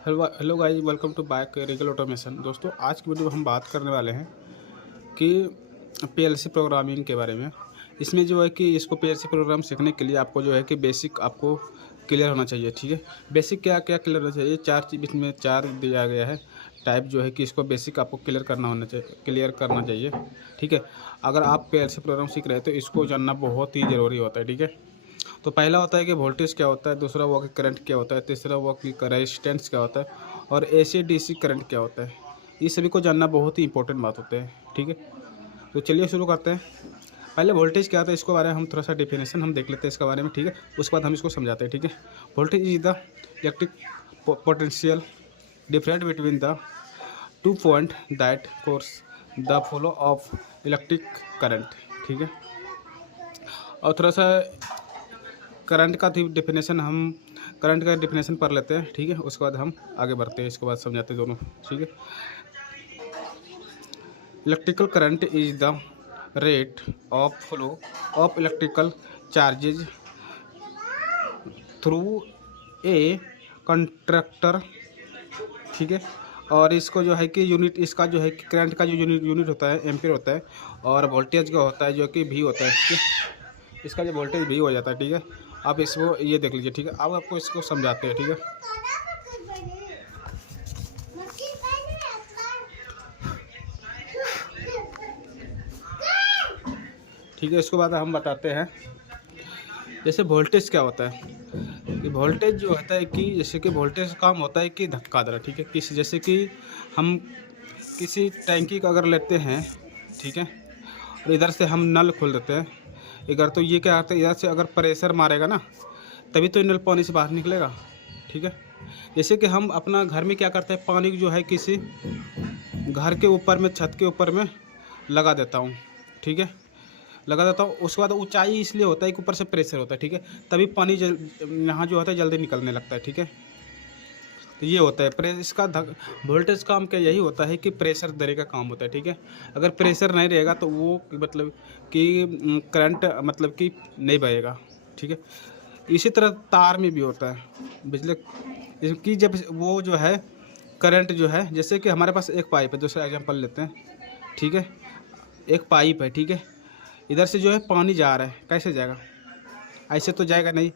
Hello hello guys, welcome to bike regal automation. दोस्तों, आज की वीडियो में हम बात करने वाले हैं कि पीएलसी प्रोग्रामिंग के बारे में। इसमें जो है कि इसको पीएलसी प्रोग्राम सीखने के लिए आपको जो है कि बेसिक आपको क्लियर होना चाहिए। ठीक है, बेसिक क्या क्या क्लियर होना चाहिए? चार चीज़ इसमें चार दिया गया है टाइप, जो है कि इसको बेसिक आपको क्लियर करना चाहिए। ठीक है, अगर आप पीएलसी प्रोग्राम सीख रहे हैं तो इसको जानना बहुत ही ज़रूरी होता है। ठीक है, तो पहला होता है कि वोल्टेज क्या होता है, दूसरा हुआ कि करंट क्या होता है, तीसरा हुआ कि रेजिस्टेंस क्या होता है, और एसी डीसी करंट क्या होता है। ये सभी को जानना बहुत ही इंपॉर्टेंट बात होते हैं। ठीक है, तो चलिए शुरू करते हैं। पहले वोल्टेज क्या होता है, इसके बारे में हम थोड़ा सा डेफिनेशन हम देख लेते हैं इसके बारे में। ठीक है, उसके बाद हम इसको समझाते हैं। ठीक है, voltage is the electric potential different between the two point that course the flow of electric current. ठीक है, और थोड़ा सा करंट का करंट का डिफिनेशन पढ़ लेते हैं। ठीक है, उसके बाद हम आगे बढ़ते हैं, इसके बाद समझाते हैं दोनों। ठीक है, electrical current is the rate of flow of electrical charges through a conductor. ठीक है, और इसको जो है कि यूनिट, इसका जो है कि करंट का जो यूनिट होता है एम्पियर होता है, और वोल्टेज का होता है जो कि वी होता है। ठीक है? इसका जो वोल्टेज वी हो जाता है। ठीक है, आप इसको ये देख लीजिए। ठीक है, अब आपको इसको समझाते हैं। ठीक है, ठीक है, इसके बाद हम बताते हैं जैसे वोल्टेज क्या होता है। कि वोल्टेज जो होता है कि जैसे कि वोल्टेज काम होता है कि धक्का दे रहा। ठीक है, जैसे कि हम किसी टैंकी का अगर लेते हैं, ठीक है, और इधर से हम नल खोल देते हैं इधर, तो ये क्या होता है, इधर से अगर प्रेशर मारेगा ना तभी तो नल पानी से बाहर निकलेगा। ठीक है, जैसे कि हम अपना घर में क्या करते हैं, पानी जो है किसी घर के ऊपर में, छत के ऊपर में लगा देता हूँ। ठीक है, लगा देता हूँ, उसके बाद ऊंचाई इसलिए होता है कि ऊपर से प्रेशर होता है। ठीक है, तभी पानी यहाँ जो होता है जल्दी निकलने लगता है। ठीक है, तो ये होता है इसका वोल्टेज काम क्या यही होता है कि प्रेशर देने का काम होता है। ठीक है, अगर प्रेशर नहीं रहेगा तो वो मतलब कि करंट मतलब कि नहीं बहेगा। ठीक है, इसी तरह तार में भी होता है बिजली की, जब वो जो है करंट जो है, जैसे कि हमारे पास एक पाइप है, दूसरा एग्जांपल लेते हैं। ठीक है, एक पाइप है। ठीक है, इधर से जो है पानी जा रहा है, कैसे जाएगा? ऐसे तो जाएगा नहीं।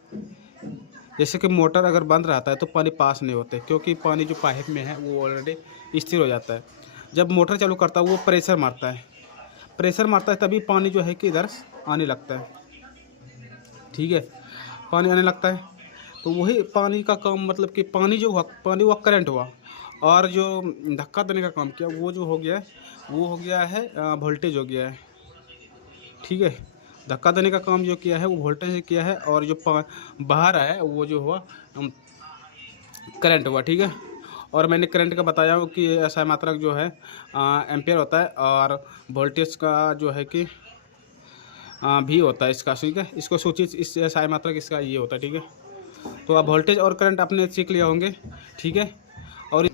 जैसे कि मोटर अगर बंद रहता है तो पानी पास नहीं होता है, क्योंकि पानी जो पाइप में है वो ऑलरेडी स्थिर हो जाता है। जब मोटर चालू करता है वो प्रेशर मारता है तभी पानी जो है कि इधर आने लगता है। ठीक है, पानी आने लगता है, तो वही पानी का काम मतलब कि पानी जो हुआ, पानी हुआ करंट हुआ, और जो धक्का देने का काम किया वो जो हो गया है, वो हो गया है वोल्टेज हो गया है। ठीक है, धक्का देने का काम जो किया है वो वोल्टेज से किया है, और जो बाहर आया वो जो हुआ करंट हुआ। ठीक है, और मैंने करंट का बताया हूँ कि ऐसा मात्रक जो है एम्पियर होता है, और वोल्टेज का जो है कि भी होता है इसका। ठीक है, इसको सूचित इस ऐसा मात्रक इसका ये होता है। ठीक है, तो अब वोल्टेज और करंट आपने सीख लिया होंगे। ठीक है, और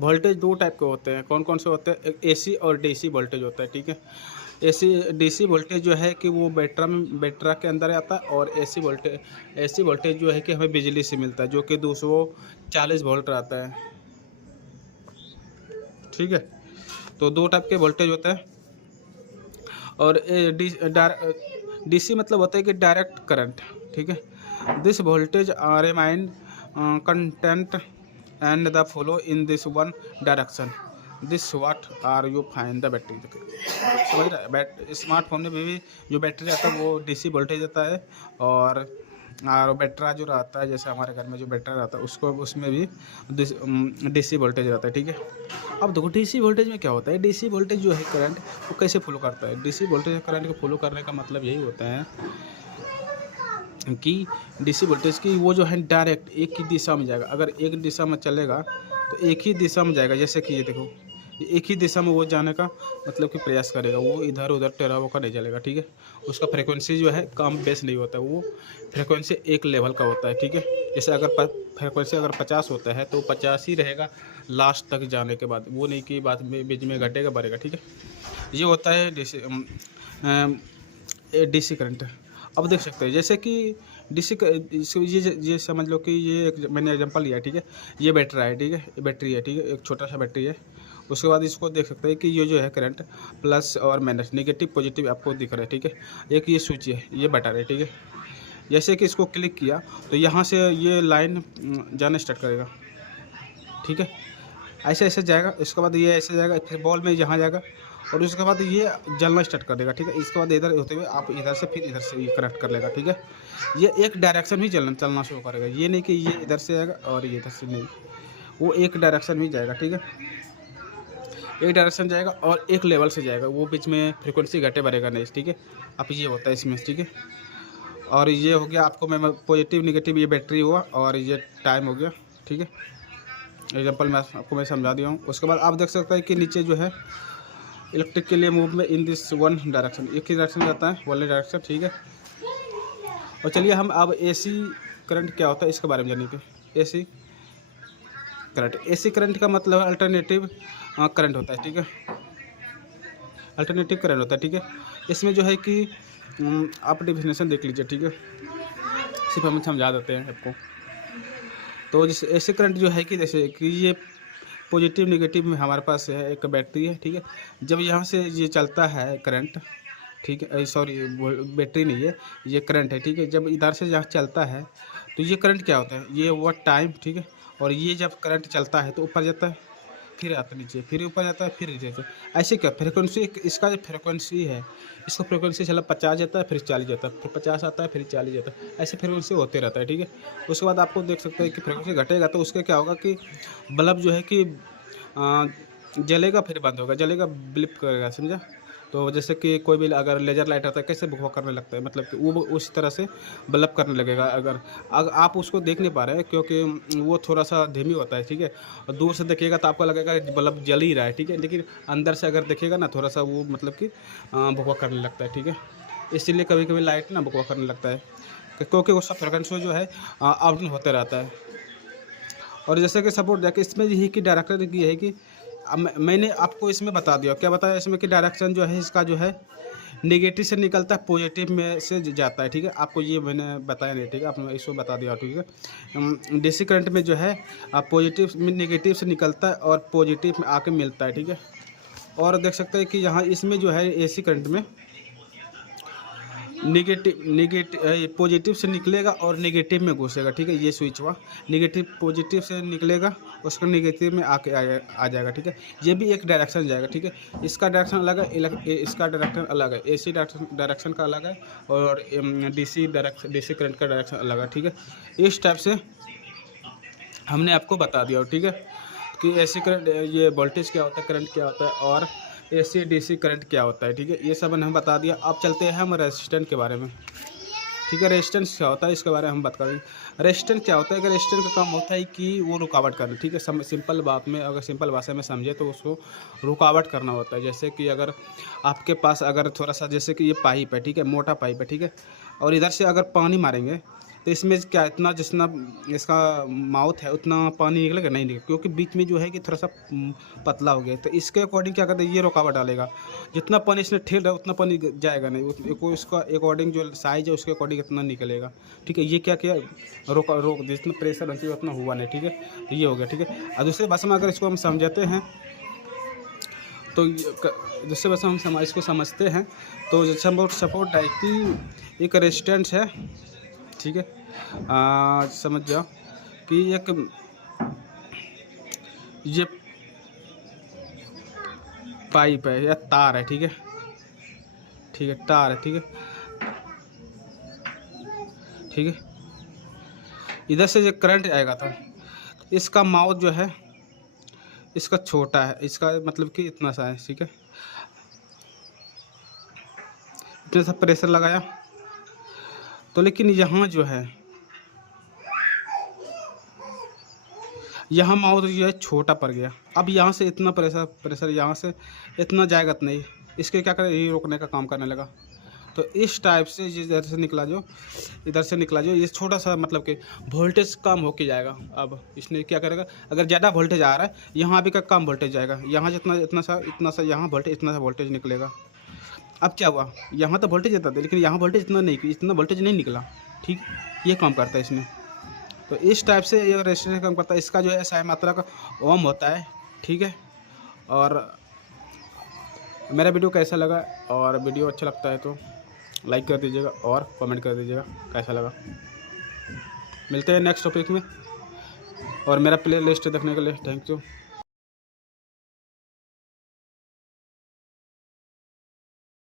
वोल्टेज दो टाइप के होते हैं। कौन कौन से होते हैं? एक एसी और डीसी वोल्टेज होता है। ठीक है, एसी डीसी वोल्टेज जो है कि वो बैटरा के अंदर आता है, और एसी वोल्टेज जो है कि हमें बिजली से मिलता है, जो कि 240 वोल्ट रहता है। ठीक है, तो दो टाइप के वोल्टेज होता है। और डीसी मतलब होता है कि डायरेक्ट करंट। ठीक है, this voltage remain content and the flow in this one direction, this what are you find the battery. समझ रहे? स्मार्टफोन में भी जो बैटरी आता है वो डीसी वोल्टेज देता है, और बैटरा जो रहता है, जैसे हमारे घर में जो बैटरा रहता है उसको, उसमें भी डीसी वोल्टेज रहता है। ठीक है, अब देखो डीसी वोल्टेज में क्या होता है। डीसी वोल्टेज जो है करंट वो कैसे फ्लो करता है? डीसी वोल्टेज करंट को फ्लो करने का मतलब यही होता है कि डीसी वोल्टेज की वो जो है डायरेक्ट एक ही दिशा में जाएगा। अगर एक दिशा में चलेगा तो एक ही दिशा में जाएगा। जैसे कि ये देखो, एक ही दिशा में वो जाने का मतलब कि प्रयास करेगा, वो इधर उधर टेढ़ा होकर नहीं चलेगा। ठीक है, उसका फ्रिक्वेंसी जो है कम बेस नहीं होता है, वो फ्रिक्वेंसी एक लेवल का होता है। ठीक है, जैसे अगर फ्रिक्वेंसी अगर 50 होता है तो 50 ही रहेगा लास्ट तक जाने के बाद, वो नहीं कि बाद में बीच में घटेगा बढ़ेगा। ठीक है, ये होता है डीसी करंट। अब देख सकते हैं जैसे कि डीसी का ये समझ लो कि ये एक मैंने एग्जांपल लिया, ठीक है। ये बैटरी है, ठीक है, बैटरी है, ठीक है, एक छोटा सा बैटरी है। उसके बाद इसको देख सकते हैं कि ये जो है करंट प्लस और माइनस, नेगेटिव पॉजिटिव आपको दिख रहा है, ठीक है। एक ये स्विच है, ये बटन है, ठीक है। जैसे कि इसको क्लिक किया तो यहाँ से ये लाइन जाना स्टार्ट करेगा, ठीक है। ऐसे ऐसे जाएगा, इसके बाद ये ऐसे जाएगा, फिर बॉल में यहाँ जाएगा और उसके बाद ये जलना स्टार्ट कर देगा, ठीक है। इसके बाद इधर होते हुए आप इधर से फिर इधर से ये कनेक्ट कर लेगा, ठीक है। ये एक डायरेक्शन ही चलना शुरू करेगा, ये नहीं कि ये इधर से आएगा और ये इधर से, नहीं, वो एक डायरेक्शन में जाएगा, ठीक है। एक डायरेक्शन जाएगा और एक लेवल से जाएगा, वो बीच में फ्रिक्वेंसी घटे बढ़ेगा नहीं, ठीक है। अब ये होता है इसमें, ठीक है। और ये हो गया आपको मैं पॉजिटिव नेगेटिव, ये बैटरी हुआ और ये टाइम हो गया, ठीक है। एग्जाम्पल मैं आपको मैं समझा दिया हूँ। उसके बाद आप देख सकते हैं कि नीचे जो है इलेक्ट्रिक के लिए मूव में इन दिस वन डायरेक्शन, एक ही डायरेक्शन जाता है, वन डायरेक्शन, ठीक है। और चलिए हम अब एसी करंट क्या होता है इसके बारे में जानेंगे। एसी करंट का मतलब अल्टरनेटिव करंट होता है, ठीक है। अल्टरनेटिव करंट होता है, ठीक है। इसमें जो है कि आप डेफिनेशन देख लीजिए, ठीक है, सिर्फ हम समझा देते हैं आपको। तो जैसे एसी करंट जो है कि जैसे कि ये पॉजिटिव नेगेटिव में हमारे पास है एक बैटरी है, ठीक है। जब यहाँ से ये चलता है करंट, ठीक है, सॉरी बैटरी नहीं है, ये करंट है, ठीक है। जब इधर से जहाँ चलता है तो ये करंट क्या होता है, ये हुआ टाइम, ठीक है। और ये जब करंट चलता है तो ऊपर जाता है, फिर आता है नीचे, फिर ऊपर जाता है, फिर नीचे जाता है। ऐसे क्या फ्रिक्वेंसी, इसका जो फ्रिक्वेंसी है, इसको फ्रिक्वेंसी चला 50 जाता है, फिर 40 जाता है, फिर 50 आता है, फिर 40 जाता है, ऐसे फ्रिक्वेंसी होते रहता है, ठीक है। उसके बाद आपको देख सकते हैं कि फ्रिक्वेंसी घटेगा तो उसके क्या होगा कि बल्ब जो है कि जलेगा फिर बंद होगा, जलेगा ब्लिप करेगा, समझा। तो जैसे कि कोई भी अगर लेज़र लाइट आता है कैसे भुकभुक करने लगता है, मतलब कि वो उस तरह से बल्ब करने लगेगा। अगर आप उसको देख नहीं पा रहे हैं क्योंकि वो थोड़ा सा धीमी होता है, ठीक है। और दूर से देखिएगा तो आपको लगेगा बल्ब जल ही रहा है, ठीक है। लेकिन अंदर से अगर देखिएगा ना थोड़ा सा वो मतलब कि भुकभुक करने लगता है, ठीक है। इसीलिए कभी कभी लाइट ना भुकभुक करने लगता है क्योंकि उसका फ्रिक्वेंसी जो है अप डाउन होते रहता है। और जैसे कि सपोर्ट देखिए इसमें यही कि डायरेक्शन की है कि अब मैंने आपको इसमें बता दिया, क्या बताया इसमें कि डायरेक्शन जो है इसका जो है नेगेटिव से निकलता है, पॉजिटिव में से जाता है, ठीक है। आपको ये मैंने बताया नहीं, ठीक है, आपने इसको बता दिया, ठीक है। डीसी करंट में जो है पॉजिटिव में नेगेटिव से निकलता है और पॉजिटिव में आके मिलता है, ठीक है। और देख सकते हैं कि यहाँ इसमें जो है एसी करंट में नेगेटिव पॉजिटिव से निकलेगा और नेगेटिव में घुसेगा, ठीक है। ये स्विच हुआ, नेगेटिव पॉजिटिव से निकलेगा उसका नेगेटिव में आके आ जाएगा, ठीक है। ये भी एक डायरेक्शन जाएगा, ठीक है। इसका डायरेक्शन अलग है, इसका डायरेक्शन अलग है, एसी डायरेक्शन का अलग है और डीसी करंट का डायरेक्शन अलग है, ठीक है। इस टाइप से हमने आपको बता दिया, ठीक है, कि एसी करंट ये वोल्टेज क्या होता है, करंट क्या होता है और एसी डीसी करंट क्या होता है, ठीक है। ये सब हमने बता दिया। अब चलते हैं हम रेजिस्टेंस के बारे में, ठीक है। रेजिस्टेंस क्या होता है इसके बारे में हम बात करेंगे। रेजिस्टेंस क्या होता है कि रेजिस्टेंस का काम होता है कि वो रुकावट करना, ठीक है। सिंपल बात में अगर सिंपल भाषा में समझे तो उसको रुकावट करना होता है। जैसे कि अगर आपके पास अगर थोड़ा सा जैसे कि ये पाइप है, ठीक है, मोटा पाइप है, ठीक है। और इधर से अगर पानी मारेंगे तो इसमें क्या इतना जितना इसका माउथ है उतना पानी निकलेगा नहीं निकलेगा, क्योंकि बीच में जो है कि थोड़ा सा पतला हो गया। तो इसके अकॉर्डिंग क्या करते हैं, ये रुकावट डालेगा। जितना पानी इसमें ठेल रहा है उतना पानी जाएगा नहीं, इसका अकॉर्डिंग जो साइज है उसके अकॉर्डिंग इतना निकलेगा, ठीक है। ये क्या किया, रोक जितना प्रेशर होती है उतना हुआ नहीं, ठीक है। तो ये हो गया, ठीक है। और दूसरे भाषा में अगर इसको हम समझाते हैं तो दूसरे भाषा में हम इसको समझते हैं तो सपोर्ट है कि एक रेजिस्टेंस है, ठीक है। समझ जाओ कि एक ये पाइप है या तार है, ठीक है, ठीक है, तार है, ठीक है, ठीक है। इधर से जो करंट आएगा था इसका माउथ जो है इसका छोटा है, इसका मतलब कि इतना सा है, ठीक है। इतना सा प्रेशर लगाया तो लेकिन यहाँ जो है यहाँ माउथ जो है छोटा पड़ गया। अब यहाँ से इतना प्रेशर यहाँ से इतना जाएगा तो नहीं, इसके क्या करें, ये रोकने का काम करने लगा। तो इस टाइप से इधर से निकला जो ये छोटा सा मतलब कि वोल्टेज कम होके जाएगा। अब इसने क्या करेगा, अगर ज़्यादा वोल्टेज आ रहा है यहाँ भी का कम वोल्टेज जाएगा, यहाँ जितना इतना सा यहाँ वोल्टेज इतना सा वोल्टेज निकलेगा। अब क्या हुआ, यहाँ तो वोल्टेज आता था लेकिन यहाँ वोल्टेज इतना वोल्टेज नहीं निकला, ठीक, ये काम करता है इसमें। तो इस टाइप से ये रेजिस्टेंस काम करता है। इसका जो है साई मात्रा का ओम होता है, ठीक है। और मेरा वीडियो कैसा लगा, और वीडियो अच्छा लगता है तो लाइक कर दीजिएगा और कमेंट कर दीजिएगा कैसा लगा। मिलते हैं नेक्स्ट टॉपिक में, और मेरा प्ले लिस्ट देखने के लिए थैंक यू।